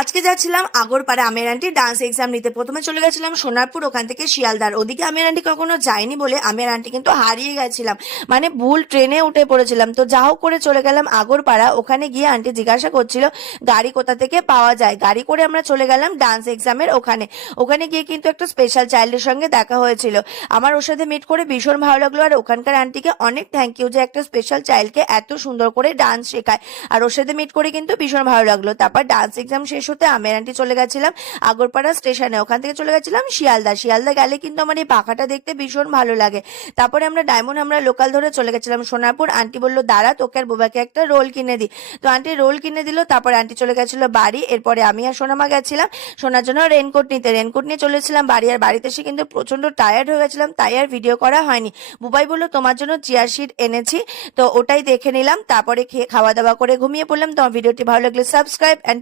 আজকে যাচ্ছিলাম আগরপাড়া আমের আন্টি ডান্স এক্সাম নিতে। প্রথমে চলে গেছিলাম সোনারপুর, ওখান থেকে শিয়ালদার। ওদিকে আমের আন্টি কখনো যায়নি বলে আমের আন্টি কিন্তু হারিয়ে গেছিলাম, মানে ভুল ট্রেনে উঠে পড়েছিলাম। তো যা হোক করে চলে গেলাম আগরপাড়া। ওখানে গিয়ে আন্টি জিজ্ঞাসা করছিল গাড়ি কোথা থেকে পাওয়া যায়। গাড়ি করে আমরা চলে গেলাম ডান্স এক্সামের ওখানে। ওখানে গিয়ে কিন্তু একটা স্পেশাল চাইল্ডের সঙ্গে দেখা হয়েছিল। আমার ওর সাথে মিট করে ভীষণ ভালো লাগলো। আর ওখানকার আন্টিকে অনেক থ্যাংক ইউ যে একটা স্পেশাল চাইল্ডকে এত সুন্দর করে ডান্স শেখায়। আর ওর সাথে মিট করে কিন্তু ভীষণ ভালো লাগলো। তারপর ডান্স এক্সাম শেষ হতে আমের আন্টি চলে গেছিলাম আগরপাড়া স্টেশনে। ওখান থেকে চলে গেছিলাম শিয়ালদা। শিয়ালদা গেলে কিন্তু আমার এই পাখাটা দেখতে ভীষণ ভালো লাগে। তারপরে আমরা লোকাল ধরে চলে গেছিলাম সোনারপুর। আন্টি বললো দাঁড়া, তোকে আর বুবাকে একটা রোল কিনে দিই। তো আন্টি রোল কিনে দিল। তারপরে আন্টি চলে গেছিল বাড়ি। এরপরে আমি আর সোনামা গেছিলাম সোনার জন্য রেনকোট নিতে। রেনকোট নিয়ে চলেছিলাম বাড়ি। আর বাড়িতে এসে কিন্তু প্রচন্ড টায়ার্ড হয়ে গেছিলাম, তাই আর ভিডিও করা হয়নি। বুবাই বললো তোমার জন্য চিয়ার শিট এনেছি, তো ওটাই দেখে নিলাম। তারপরে খাওয়া দাওয়া করে ঘুমিয়ে পড়লাম। তোমার ভিডিওটি ভালো লাগলে সাবস্ক্রাইব এন্ড